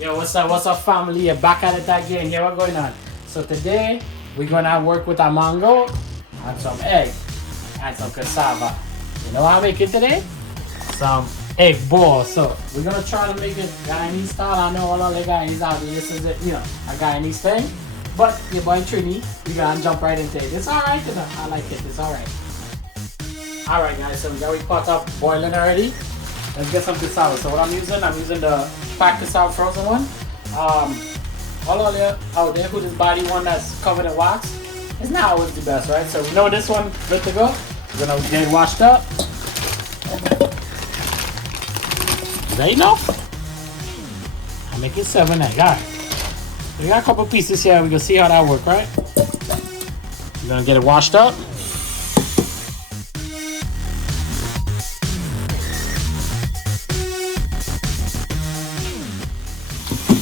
Yo, what's up, family? You're back at it again. Here, what's going on? So today we're gonna work with a mango and some egg and some cassava. You know what I'm making today? Some egg ball. So we're gonna try to make it Guyanese style. I know all the Guyanese out there. This is it, a Guyanese thing. But your boy Trini, we gonna jump right into it. It's alright, I like it. It's alright. Alright, guys. So we got our pot up boiling already. Let's get some cassava. So what I'm using the packed cassava frozen one. All of you out there who just buy the one that's covered in wax, it's not always the best, right? So we know this one good to go. We're gonna get it washed up. Is that enough? I'll make it 7 egg. Alright. We got a couple pieces here. We can see how that works, right? We're gonna get it washed up.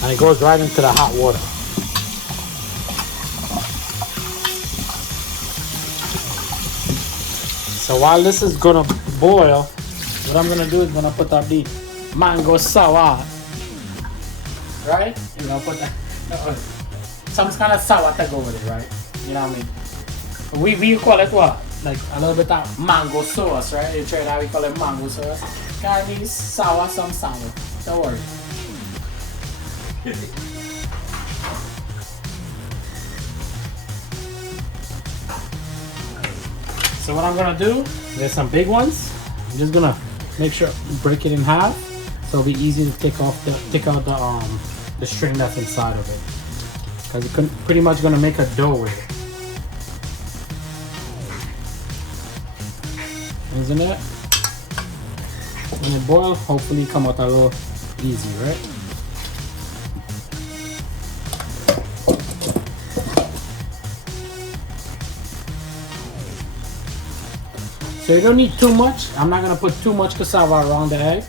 And it goes right into the hot water. So while this is gonna boil, what I'm gonna do is gonna put up the mango sour. Right? You're gonna put that some kind of sour to go with it, right? You know what I mean? We call it what? Like a little bit of mango sauce, right? In Trinidad we call it mango sauce. Guyanese sour, some sour. Don't worry. So what I'm gonna do, there's some big ones. I'm just gonna make sure break it in half, so it'll be easy to take out the string that's inside of it, because it's pretty much gonna make a dough with it. Isn't it? When it boils, hopefully come out a little easy, right? So you don't need too much. I'm not gonna put too much cassava around the egg.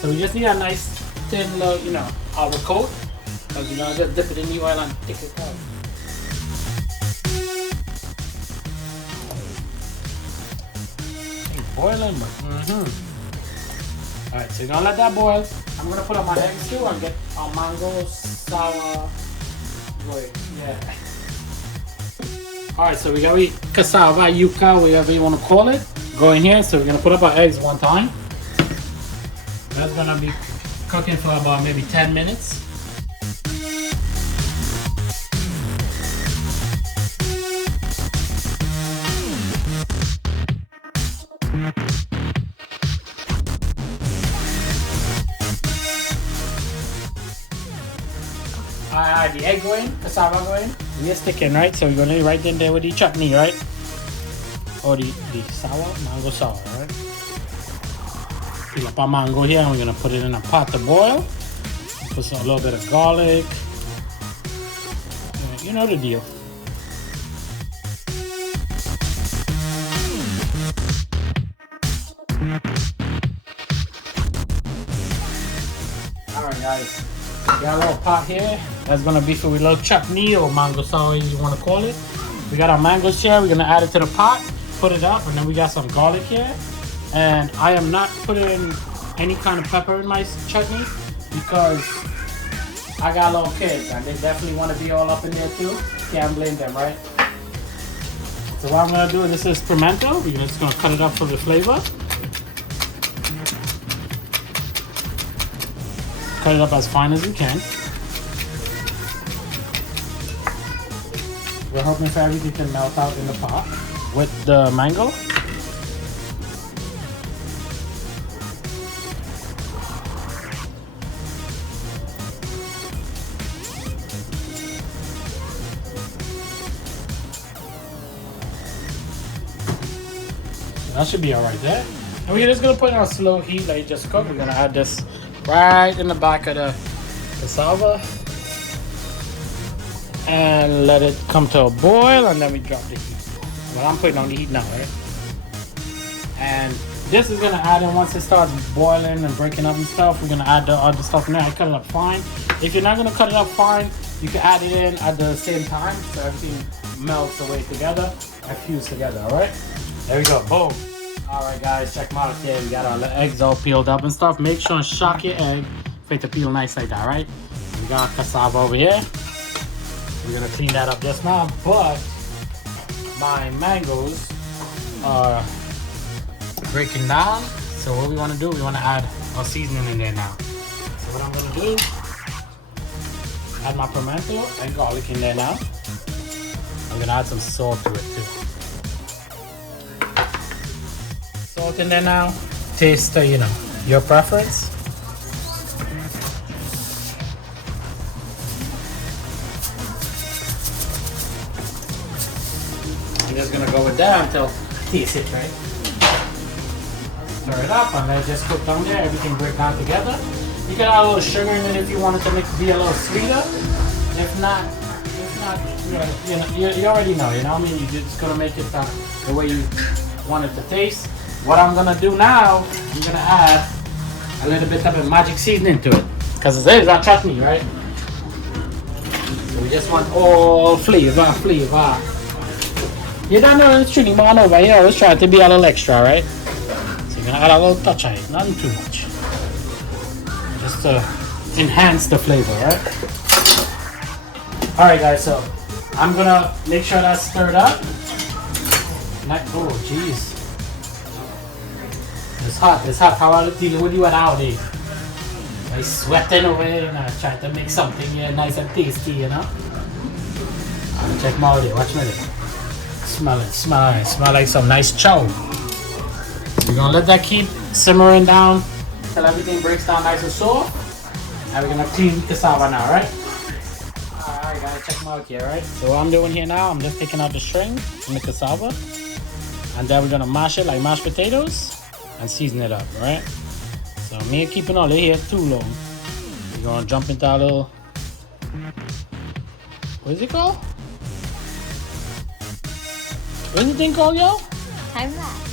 So we just need a nice thin little, outer coat. Because you're gonna just dip it in the oil and take it out. It's boiling, but Alright, so you're gonna let that boil. I'm gonna put up my eggs too and get our mango sour going. Yeah. Alright, so we got cassava, yuca, whatever you want to call it. Go in here. So we're gonna put up our eggs one time. That's gonna be cooking for about maybe 10 minutes. Alright, the egg going, cassava going. We're sticking, right? So we're gonna leave right in there with the chutney, right? Or the sour, mango sour, right? Peel up our mango here and we're gonna put it in a pot to boil. Put a little bit of garlic. You know the deal. Alright guys, we got a little pot here. That's gonna be for a little chutney or mango sour, you wanna call it. We got our mangoes here, we're gonna add it to the pot. Put it up, and then we got some garlic here, and I am not putting any kind of pepper in my chutney because I got little kids and they definitely want to be all up in there too. Can't blame them, right? So what I'm gonna do, this is pimento. We're just gonna cut it up for the flavor. Cut it up as fine as we can. We're hoping for everything to melt out in the pot with the mango. That should be all right there. And we're just gonna put it on slow heat like it just cooked. We're gonna add this right in the back of the cassava and let it come to a boil, and then we drop the heat. Well, I'm putting on the heat now, right? And this is gonna add in once it starts boiling and breaking up and stuff. We're gonna add the other stuff in there. I cut it up fine. If you're not gonna cut it up fine, you can add it in at the same time so everything melts away together and fuse together. All right, there we go. Boom. All right, guys, check them out here. We got our eggs all peeled up and stuff. Make sure and shock your egg for it to peel nice like that, right? We got cassava over here. We're gonna clean that up just now, but my mangoes are breaking down. So what we wanna do, we wanna add our seasoning in there now. So what I'm gonna do, add my pimento and garlic in there now. I'm gonna add some salt to it too. Salt in there now. Taste, you know, your preference. I'm just gonna go with that until I taste it, right? Stir it up and let it just cook down there. Everything break down together. You can add a little sugar in it if you want it to be a little sweeter. If not, you already know. You know what I mean? You're just gonna make it the way you want it to taste. What I'm gonna do now, I'm gonna add a little bit of a magic seasoning to it, because it is a chutney, right? So we just want all flavor. You don't know it's chili man over here. Always try to be a little extra, right? So you're gonna add a little touch on it, nothing too much, just to enhance the flavor, right? All right, guys. So I'm gonna make sure that's stirred up. Like, oh, jeez. It's hot. How are you dealing with you nowadays? I'm sweating over here, you know, trying to make something here nice and tasty, you know. Check my audio. Watch me there. Smell like some nice chow. We're gonna let that keep simmering down till everything breaks down nice and soft. And we're gonna clean the cassava now, right? Alright, guys, check my out here, right? So what I'm doing here now, I'm just taking out the string from the cassava, and then we're gonna mash it like mashed potatoes and season it up, right? So me keeping all it here too long. We're gonna jump into our little, what is it called? What's the thing called, yo? Time lapse.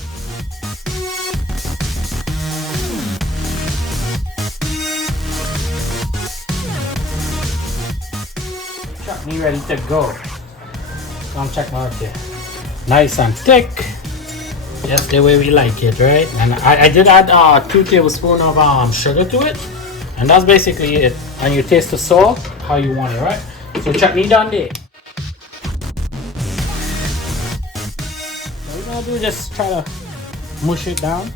Chutney ready to go. Come check my out here. Nice and thick. Just the way we like it, right? And I did add 2 tablespoons of sugar to it. And that's basically it. And you taste the salt how you want it, right? So chutney done there. What we're gonna do is just try to mush it down.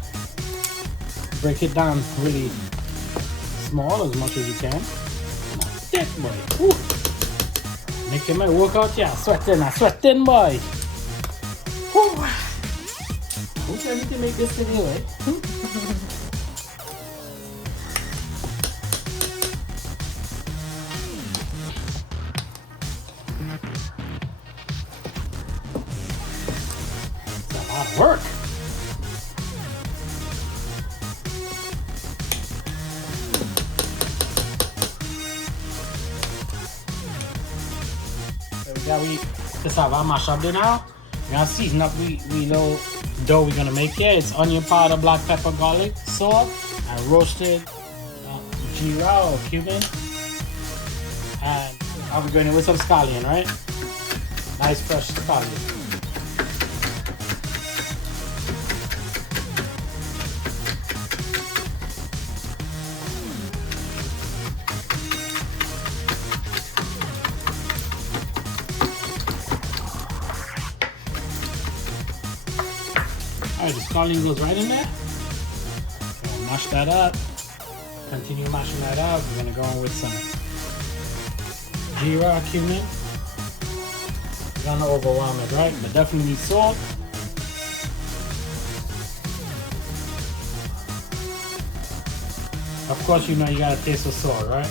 Break it down really small as much as you can. Thick boy. Woo. Making my workout, yeah. Sweating boy. Woo. Who tell me to make this video, eh? It's a lot of work. So we cassava mash up there now. We're gonna season up we little dough we're gonna make here. It's onion powder, black pepper, garlic, salt, and roasted jeera or cumin. And I'm going in with some scallion, right? Nice fresh scallion. Alright, the scallion goes right in there. So mash that up. Continue mashing that up. We're gonna go in with some jeera, cumin. We're gonna overwhelm it, right? But definitely need salt. Of course, you know you gotta taste the salt, right?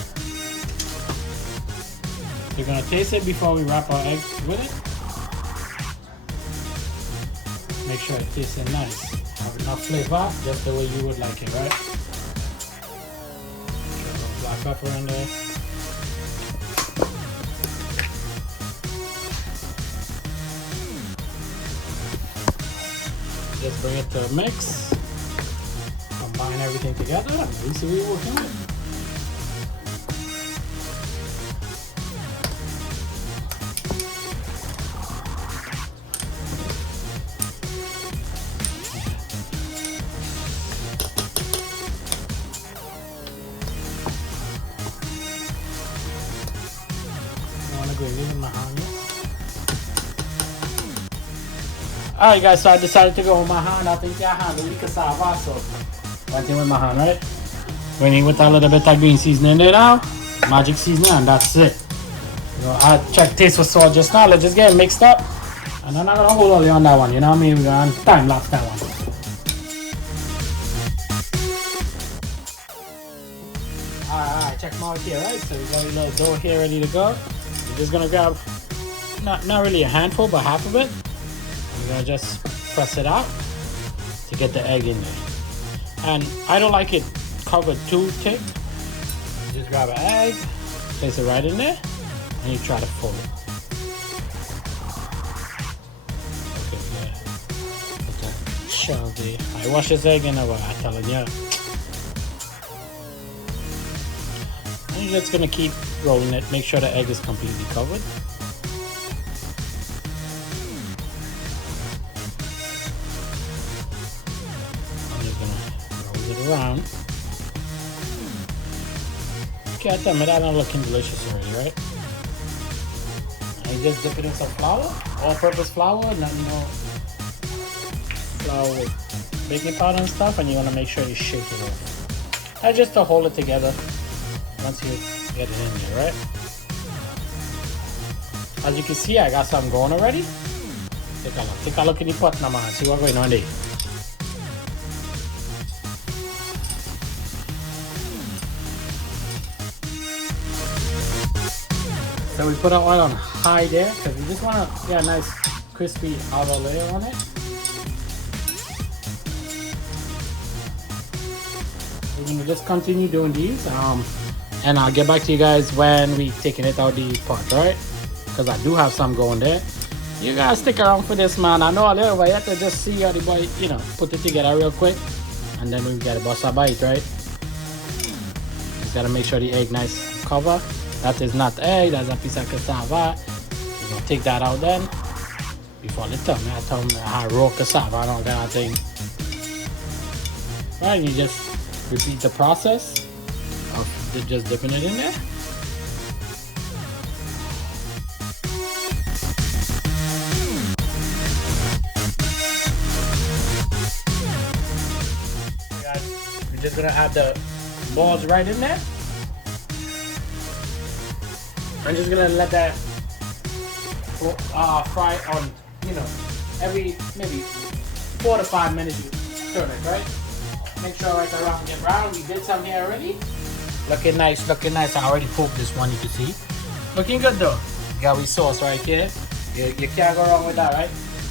So you're gonna taste it before we wrap our eggs with it. Make sure it tastes nice. Have enough flavor, just the way you would like it, right? Put a little black pepper in there. Just bring it to a mix. Combine everything together. And you see what you're working with. gravy with mahana. Alright guys, so I decided to go with mahana. I think I handle the cassava, so went in with mahana, right? Went in with a little bit of green seasoning there now. Magic seasoning, and that's it. You know, I checked taste for salt just now. Let's just get it mixed up. And I'm not gonna hold all on that one, you know what I mean? We're gonna time lapse that one. Alright, check them out here, right? So we got a little dough here ready to go. We're just gonna grab not really a handful, but half of it. We're gonna just press it out to get the egg in there. And I don't like it covered too thick. You just grab an egg, place it right in there, and you try to fold it. Okay, yeah. Put that shell there. I wash this egg in a while, I'm telling you. And you're just gonna keep rolling it. Make sure the egg is completely covered. I'm just gonna roll it around. Okay, I tell me that looking delicious already, right? And you just dip it in some flour, all-purpose flour, nothing more flour with baking powder and stuff, and you want to make sure you shake it off. And just to hold it together once you get it in there, right? As you can see, I got some going already. Take a look in the pot now, man. See what's going on there. So we put our oil on high there because we just want to get a nice crispy outer layer on it. We're going to just continue doing these and I'll get back to you guys when we taking it out the pot, right? Because I do have some going there. You guys stick around for this, man. I know a little bit, you have to just see how the boy, you know, put it together real quick, and then we get a bust a bite, right? Just gotta make sure the egg nice cover. That is not egg, that's a piece of cassava. We're gonna take that out then. Before they tell me, I had raw cassava, I don't got that thing. Right, you just repeat the process of just dipping it in there. Okay, guys, we're just gonna add the balls right in there. I'm just gonna let that fry on, you know, every maybe 4 to 5 minutes you turn it, right? Make sure right around get brown. We did some here already. Looking nice, looking nice. I already poked this one, you can see. Looking good though. You got we sauce right here. You can't go wrong with that, right?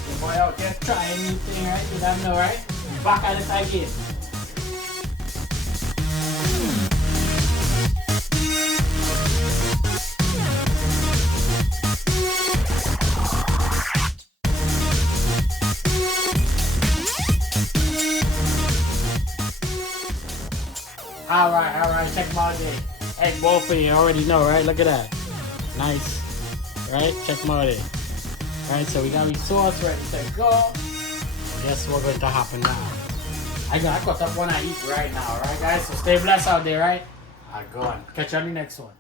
You boy out there trying new thing, right? You don't know, right? We back at it again. Alright, check them out there. Egg bowl for you already know, right? Look at that. Nice. Right? Check them out there. Right, so we got the sauce ready to go. Guess what's going to happen now? I got one I eat right now, right guys? So stay blessed out there, right? Alright, go on. Catch you on the next one.